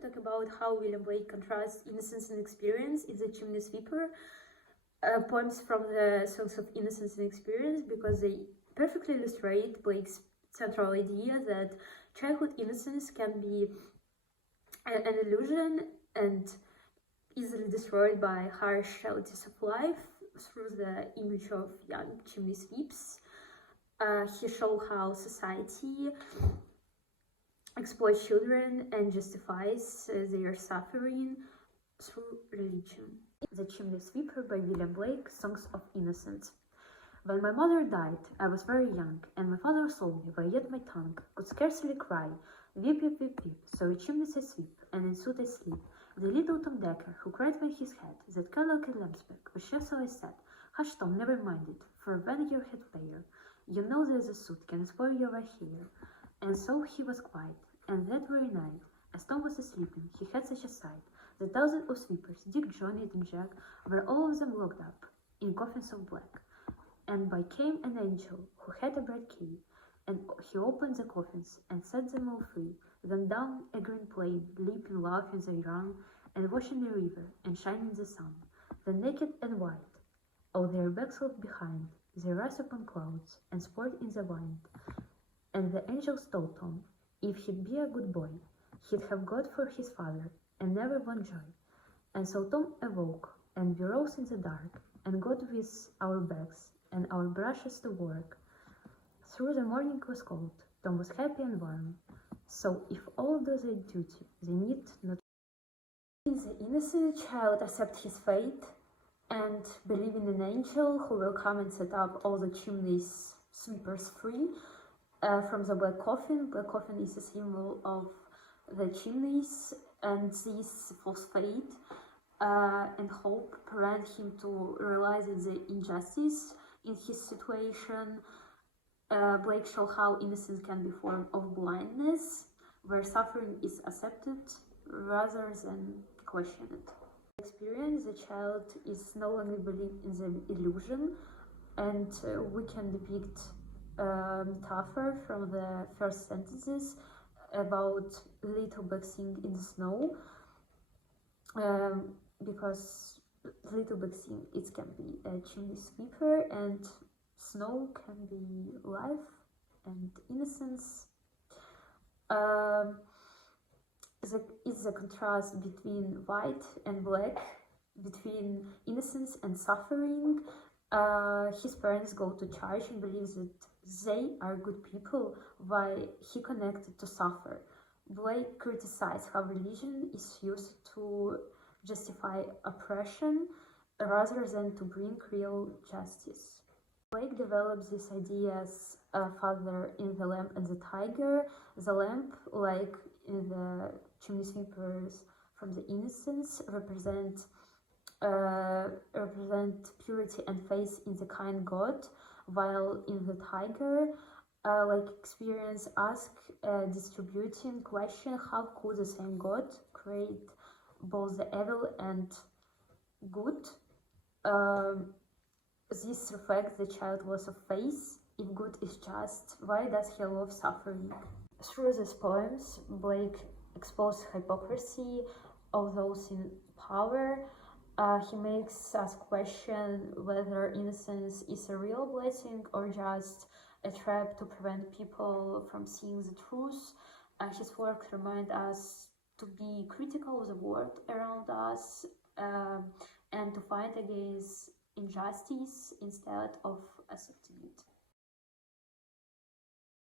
talk about how William Blake contrasts innocence and experience in The Chimney Sweeper. Poems from the Songs of Innocence and Experience, because they perfectly illustrate Blake's central idea that childhood innocence can be an illusion and easily destroyed by harsh realities of life through the image of young chimney sweeps. He shows how society exploits children and justifies their suffering through religion. The Chimney Sweeper by William Blake, Songs of Innocence. When my mother died, I was very young, and my father saw me, while yet my tongue could scarcely cry. Weep, weep, weep, weep, so each chimney I sweep, and in suit I sleep. The little Tom Decker, who cried by his head, that Carlock at Lamsbeck, was chef, so I said, Hush, Tom, never mind it, for when your head fair, you know there's a suit can spoil your hair. And so he was quiet, and that very night, as Tom was asleeping, he had such a sight. The thousand of sweepers, Dick, Johnny, and Jack, were all of them locked up in coffins of black. And by came an angel who had a bright key, and he opened the coffins and set them all free. Then down a green plain, leaping, laughing, they ran, and watching the river and shining the sun. Then naked and white, all their backs left behind, they rise upon clouds and sport in the wind. And the angels told Tom, if he'd be a good boy, he'd have God for his father, and never want joy. And so Tom awoke, and we rose in the dark, and got with our bags and our brushes to work. Through the morning was cold, Tom was happy and warm. So if all do their duty, they need not. The innocent child accepts his fate and believe in an angel who will come and set up all the chimney sweepers free from the black coffin. Black coffin is a symbol of the chimneys, and this false fate and hope prevent him to realize the injustice in his situation. Blake shows how innocence can be a form of blindness, where suffering is accepted rather than questioned. Experience, the child is no longer believing in the illusion, and we can depict a metaphor from the first sentences about little bug sing in the snow, because little bug sing, it can be a chimney sweeper, and snow can be life and innocence. It's the contrast between white and black, between innocence and suffering. His parents go to church and believes that they are good people, while he connected to suffer. Blake criticized how religion is used to justify oppression rather than to bring real justice. Blake develops these ideas further in The Lamp and the Tiger. The lamp, like in the chimney sweepers from the Innocence, represent purity and faith in the kind God, while in the Tiger, like experience ask a distributing question, how could the same God create both the evil and good? This reflects the child's loss of faith. If good is just, why does he love suffering? Through these poems, Blake exposes hypocrisy of those in power. He makes us question whether innocence is a real blessing or just a trap to prevent people from seeing the truth. His work reminds us to be critical of the world around us and to fight against injustice instead of accepting it.